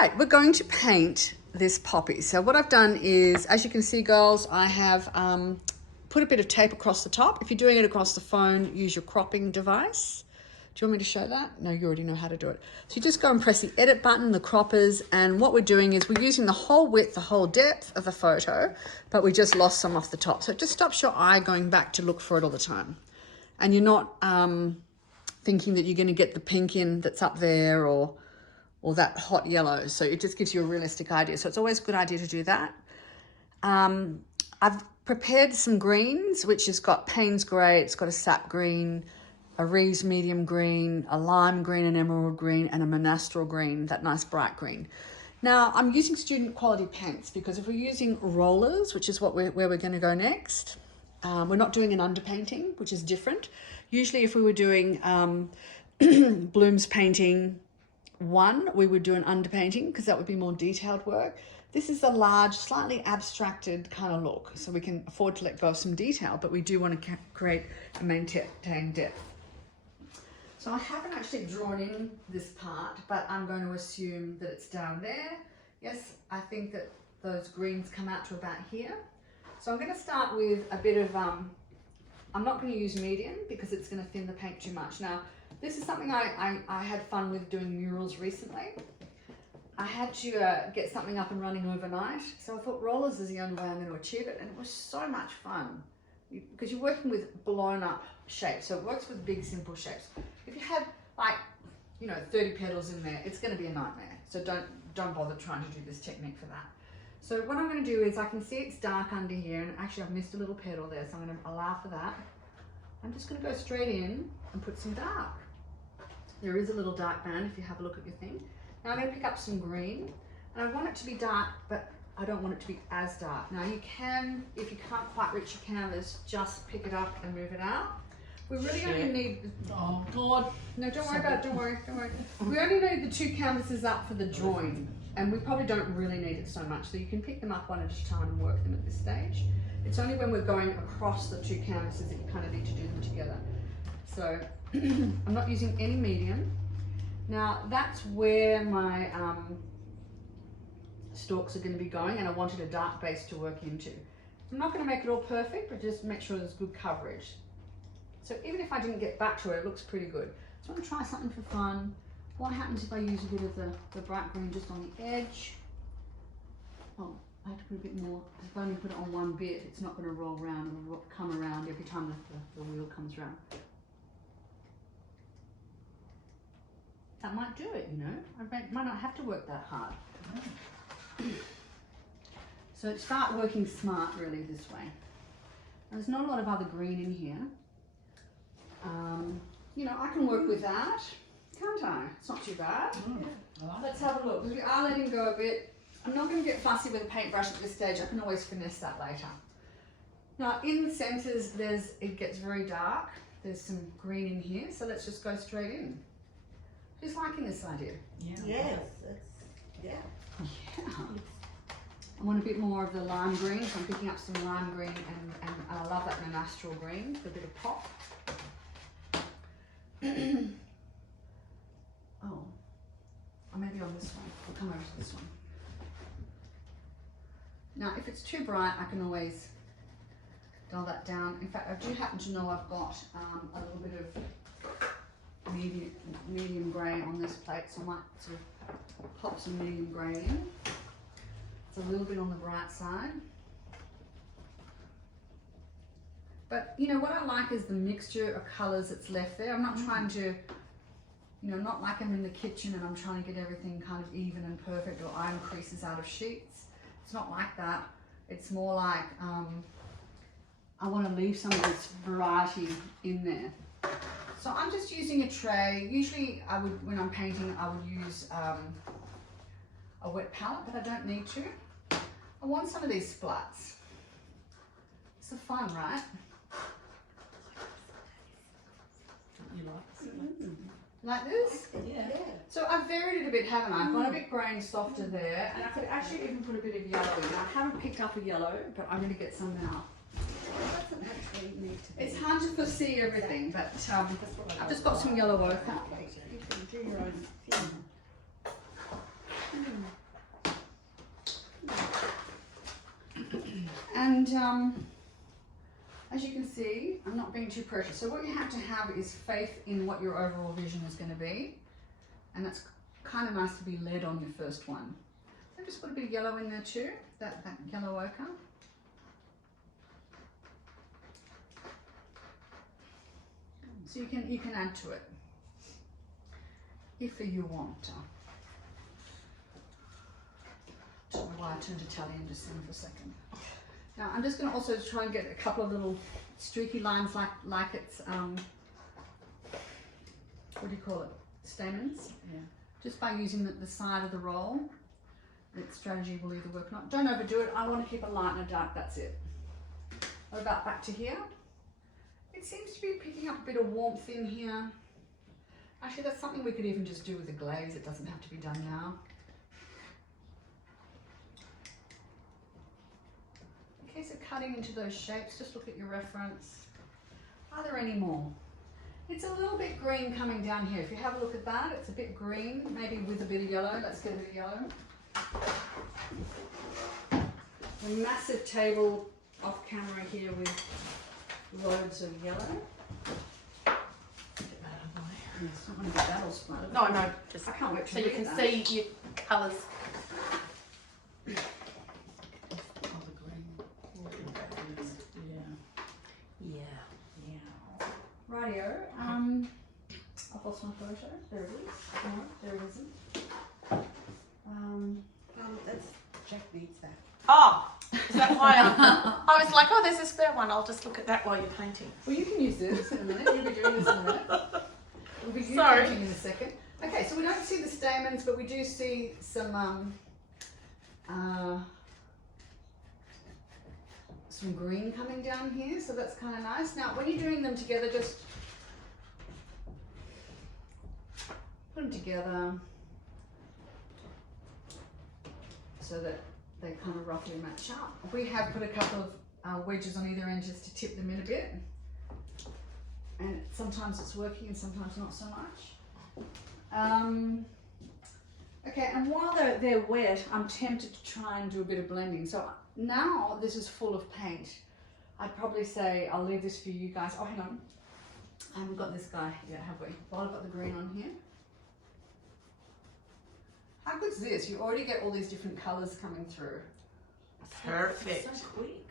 right, we're going to paint this poppy. So what I've done is, as you can see, girls, I have put a bit of tape across the top. If you're doing it across the phone, use your cropping device. Do you want me to show that? No, you already know how to do it. So you just go and press the edit button, the croppers, and what we're doing is we're using the whole width, the whole depth of the photo, but we just lost some off the top. So it just stops your eye going back to look for it all the time. And you're not thinking that you're going to get the pink in that's up there or that hot yellow. So it just gives you a realistic idea. So it's always a good idea to do that. I've prepared some greens, which has got Payne's Grey, it's got a sap green, a Reeves medium green, a lime green, an emerald green, and a monastral green, that nice bright green. Now, I'm using student quality paints because if we're using rollers, which is where we're going to go next, we're not doing an underpainting, which is different. Usually if we were doing Blooms painting 1, we would do an underpainting because that would be more detailed work. This is a large, slightly abstracted kind of look, so we can afford to let go of some detail, but we do want to create and maintain depth. So I haven't actually drawn in this part, but I'm going to assume that it's down there. Yes, I think that those greens come out to about here. So I'm going to start with a bit of, I'm not going to use medium because it's going to thin the paint too much. Now, this is something I had fun with doing murals recently. I had to get something up and running overnight, so I thought rollers is the only way I'm going to achieve it, and it was so much fun because you're working with blown up shapes, so it works with big simple shapes. If you have like 30 petals in there, it's going to be a nightmare. So don't bother trying to do this technique for that. So what I'm going to do is I can see it's dark under here, and actually I've missed a little petal there, so I'm going to allow for that. I'm just going to go straight in and put some dark. There is a little dark band if you have a look at your thing. Now I'm going to pick up some green, and I want it to be dark, but I don't want it to be as dark. Now you can, if you can't quite reach your canvas, just pick it up and move it out. We really only need, oh God. No, don't worry about it, don't worry. We only need the 2 canvases up for the drawing, and we probably don't really need it so much. So you can pick them up one at a time and work them at this stage. It's only when we're going across the 2 canvases that you kind of need to do them together. So I'm not using any medium. Now that's where my stalks are going to be going, and I wanted a dark base to work into. I'm not going to make it all perfect, but just make sure there's good coverage. So even if I didn't get back to it, it looks pretty good. So I'm going to try something for fun. What happens if I use a bit of the bright green just on the edge? Oh, I have to put a bit more. If I only put it on one bit, it's not going to roll around and come around every time the wheel comes around. That might do it, I might not have to work that hard. So start working smart really this way. There's not a lot of other green in here. I can work with that, can't I? It's not too bad. Let's have a look. We are letting go a bit. I'm not going to get fussy with a paintbrush at this stage. I can always finesse that later. Now in the centers, it gets very dark. There's some green in here, so let's just go straight in. Who's liking this idea? Yeah. Yes. Yeah. I want a bit more of the lime green, so I'm picking up some lime green, and I love that monastral green for a bit of pop. Oh, maybe on this one. I'll come over to this one. Now, if it's too bright, I can always dull that down. In fact, I do happen to know I've got a little bit of medium grey on this plate, so I might sort of pop some medium grey in. It's a little bit on the bright side. But what I like is the mixture of colours that's left there. I'm not trying to, not like I'm in the kitchen and I'm trying to get everything kind of even and perfect, or iron creases out of sheets. It's not like that. It's more like I want to leave some of this variety in there. So I'm just using a tray. Usually when I'm painting, I would use a wet palette, but I don't need to. I want some of these splats. It's fun, right? You Like this? Yeah. So I've varied it a bit, haven't I? I've got a bit grey and softer there, and I could actually even put a bit of yellow in. I haven't picked up a yellow, but I'm going to get some now. It doesn't actually need to be. It's hard to foresee everything, but I've just got some yellow ochre. You can do your own thing. And as you can see, I'm not being too precious. So what you have to have is faith in what your overall vision is going to be. And that's kind of nice to be led on your first one. So just put a bit of yellow in there too, that yellow ochre. So you can add to it if you want to. I don't know why I turned Italian just then for a second. Now I'm just going to also try and get a couple of little streaky lines like it's what do you call it? Stamens. Yeah. Just by using the side of the roll. That strategy will either work or not. Don't overdo it. I want to keep a light and a dark. That's it. What about back to here? It seems to be picking up a bit of warmth in here. Actually, that's something we could even just do with a glaze. It doesn't have to be done now. In case of cutting into those shapes, just look at your reference. Are there any more? It's a little bit green coming down here. If you have a look at that, it's a bit green, maybe with a bit of yellow. Let's get a bit of yellow. A massive table off camera here with loads of yellow. Get that out of the way. Yes, not going to get that all splattered. No, no, just I can't wait to so you read can that. see your colours. Oh, the green. Yeah. Yeah. Rightio. I've lost my photo. There it is. No, there it isn't. That's Jack needs that. Oh, is that why I was like, oh, there's a spare one. I'll just look at that while you're painting. Well, you can use this in a minute. You'll be doing this in a minute. We'll be Sorry. painting in a second. Okay, so we don't see the stamens, but we do see some green coming down here, so that's kind of nice. Now, when you're doing them together, just put them together so that they kind of roughly match up. We have put a couple of wedges on either end just to tip them in a bit. And sometimes it's working and sometimes not so much. Okay, and while they're wet, I'm tempted to try and do a bit of blending. So now this is full of paint. I'd probably say I'll leave this for you guys. Oh, hang on. I haven't got this guy yet, have we? Well, I've got the green on here. How good's this? You already get all these different colours coming through. Perfect. So quick.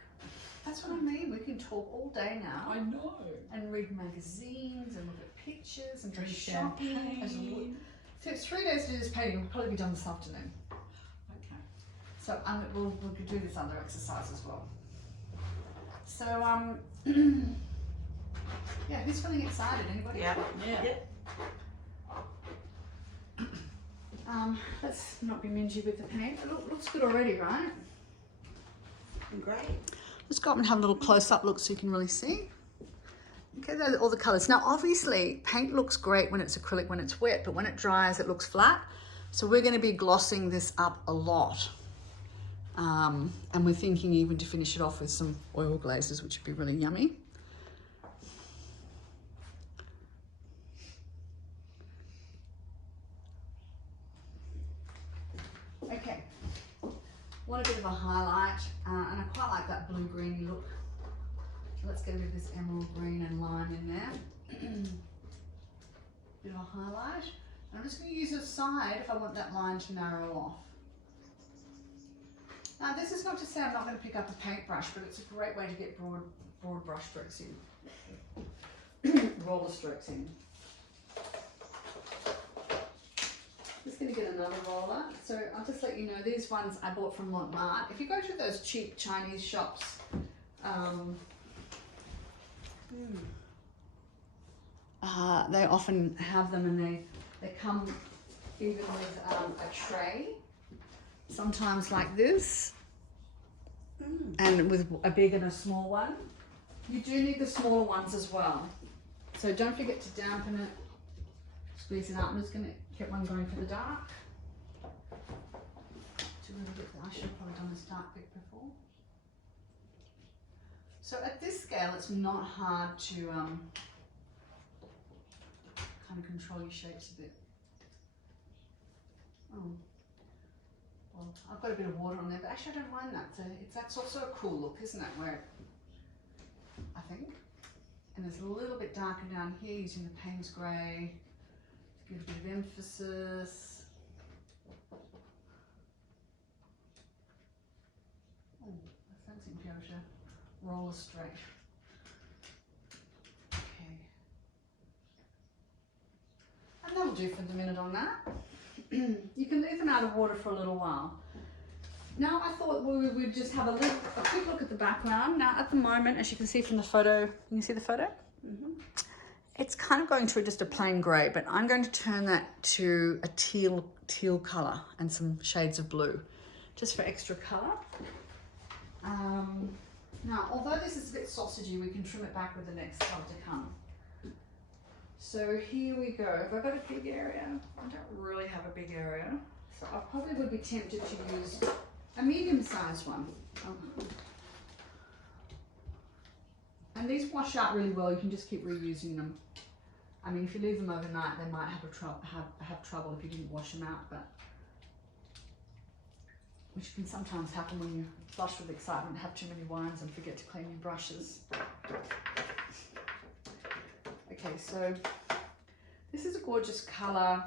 That's what I mean. We can talk all day now I know. and read magazines and look at pictures and go Drink shopping. champagne. So it's 3 days to do this painting. We'll probably be done this afternoon. Okay. So we'll do this other exercise as well. So yeah, who's feeling excited? Anybody? Yeah. Yeah. Yep. Let's not be mingy with the paint. It looks good already, right? Great. Let's go up and have a little close-up look so you can really see. Okay, there are all the colours. Now, obviously, paint looks great when it's acrylic, when it's wet, but when it dries, it looks flat. So we're going to be glossing this up a lot. And we're thinking even to finish it off with some oil glazes, which would be really yummy. Okay, want a bit of a highlight, and I quite like that blue-greeny look. So let's get a bit of this emerald green and lime in there. Bit of a highlight. And I'm just going to use a side if I want that line to narrow off. Now, this is not to say I'm not going to pick up a paintbrush, but it's a great way to get broad brush strokes in. Roller strokes in. Just going to get another roller. So I'll just let you know, these ones I bought from Montmartre. If you go to those cheap Chinese shops, they often have them, and they come even with a tray, sometimes like this, and with a big and a small one. You do need the smaller ones as well. So don't forget to dampen it, squeeze it out. I'm just going to get one going for the dark. I should have probably done this dark bit before. So at this scale, it's not hard to kind of control your shapes a bit. Oh, well, I've got a bit of water on there, but actually I don't mind that. So that's also a cool look, isn't it? Where I think, and there's a little bit darker down here using the Payne's grey to give a bit of emphasis. Oh, I don't seem to be able to roll straight. Okay, and that'll do for the minute on that. You can leave them out of water for a little while. Now I thought we would just have a quick look at the background. Now at the moment, as you can see from the photo, can you see the photo? Mm-hmm. It's kind of going through just a plain grey, but I'm going to turn that to a teal colour and some shades of blue, just for extra colour. Now, although this is a bit sausagey, we can trim it back with the next colour to come. So here we go. Have I got a big area? I don't really have a big area. So I probably would be tempted to use a medium-sized one. And these wash out really well. You can just keep reusing them. I mean, if you leave them overnight, they might have trouble if you didn't wash them out, but which can sometimes happen when you flush with excitement, have too many wines and forget to clean your brushes. Okay, so this is a gorgeous colour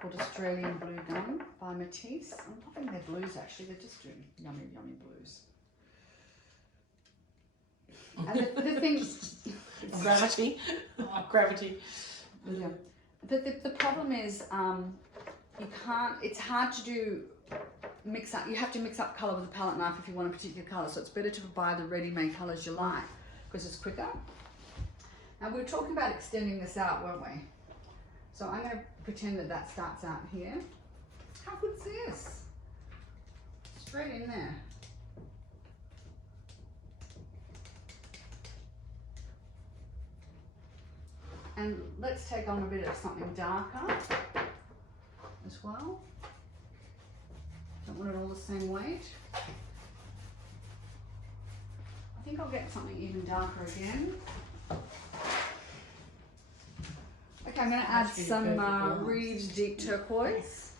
called Australian Blue Gum by Matisse. I'm not thinking they're blues actually, they're just doing yummy, yummy blues. And the thing... Gravity. Oh, gravity. Yeah. The problem is you can't, it's hard to do mix up, you have to mix up colour with a palette knife if you want a particular colour, so it's better to buy the ready-made colours you like because it's quicker. Now we were talking about extending this out, weren't we? So I'm going to pretend that that starts out here. How good's this? Straight in there. And let's take on a bit of something darker as well. Don't want it all the same weight. I think I'll get something even darker again. Okay, I'm going to add some Reeves Deep Turquoise.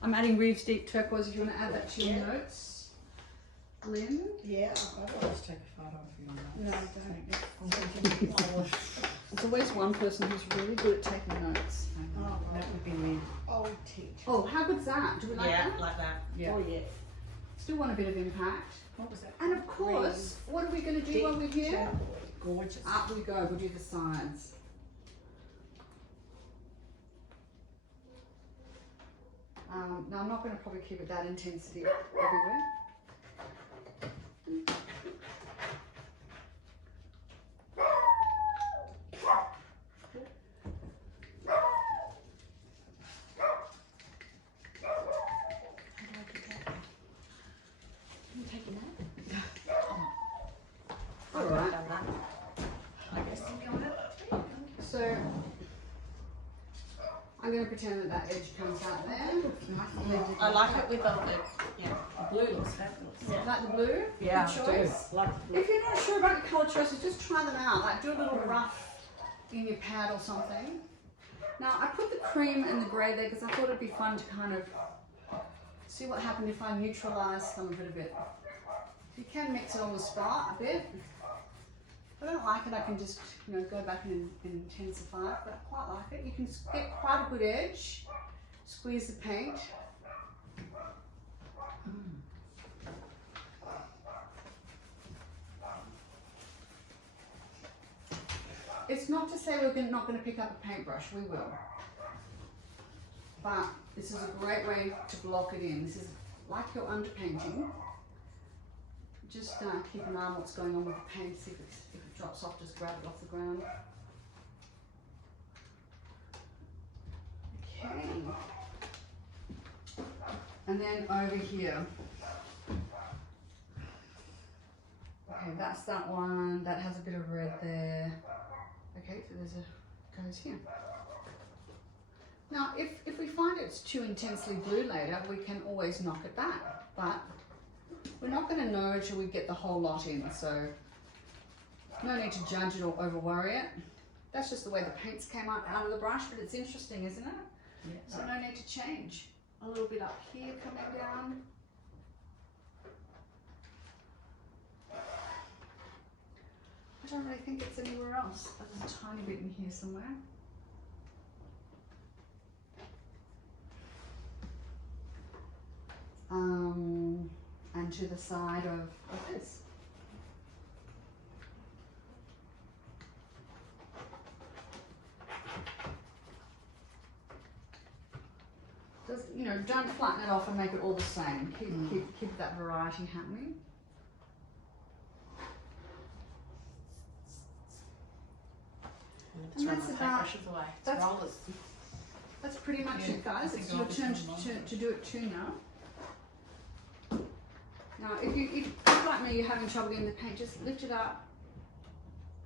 I'm adding Reeves Deep Turquoise if you want to add that to your notes. Lynn? Yeah, I'd always take a photo if you want that. No, don't. There's always one person who's really good at taking notes. Oh, That would be me. oh, teach. Oh, how good's that? Do we like Yeah, that? like that. Yeah. Oh, yeah. Still want a bit of impact. What was that? And of course, what are we going to do while we're here? Gorgeous. Up we go, we'll do the sides. Now I'm not going to probably keep it that intensity everywhere. Alright. I guess you got it. So I'm going to pretend that that edge comes out there. I like it with all the, yeah. Blue looks fabulous. Yeah. Like the blue? Yeah, Good I choice. Like the blue. If you're not sure about your colour choices, just try them out. Like do a little rough in your pad or something. Now I put the cream and the grey there because I thought it'd be fun to kind of see what happened if I neutralise some of it a bit. You can mix it on the spot a bit. If I don't like it, I can just go back and intensify it, but I quite like it. You can get quite a good edge. Squeeze the paint. It's not to say we're not going to pick up a paintbrush, we will. But this is a great way to block it in. This is like your underpainting. Just keep an eye on what's going on with the paint, see if it drops off, just grab it off the ground. Okay. And then over here. Okay, that's that one. That has a bit of red there. Okay, so there's a, goes here. Now, if we find it's too intensely blue later, we can always knock it back, but we're not going to know until we get the whole lot in, so no need to judge it or over worry it. That's just the way the paints came out of the brush, but it's interesting, isn't it? Yeah. So no need to change. a little bit up here coming down. I don't really think it's anywhere else, but there's a tiny bit in here somewhere. And to the side of this. Just, you know, don't flatten it off and make it all the same. Keep that variety happening. And that's about, away. That's, rollers. That's pretty much it, guys. It's your turn to do it too now. Now, if like me, you're having trouble getting the paint, just lift it up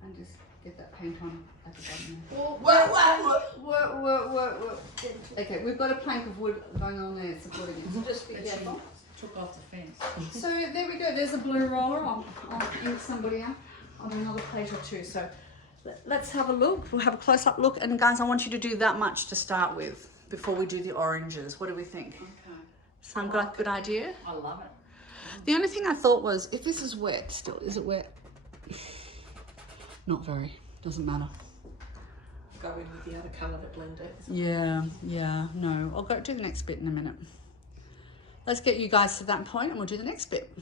and just get that paint on at the bottom there. Whoa. Okay, we've got a plank of wood going on there supporting it, so just be careful. Took off the fence. So there we go, there's a blue roller. I'll ink somebody up on another plate or two. So let's have a look. We'll have a close-up look. And guys, I want you to do that much to start with before we do the oranges. What do we think? Okay. Sound like a good idea? I love it. The only thing I thought was, if this is wet still, is it wet? Not very, doesn't matter. Go in with the other colour that blended. Yeah, no. I'll go do the next bit in a minute. Let's get you guys to that point and we'll do the next bit.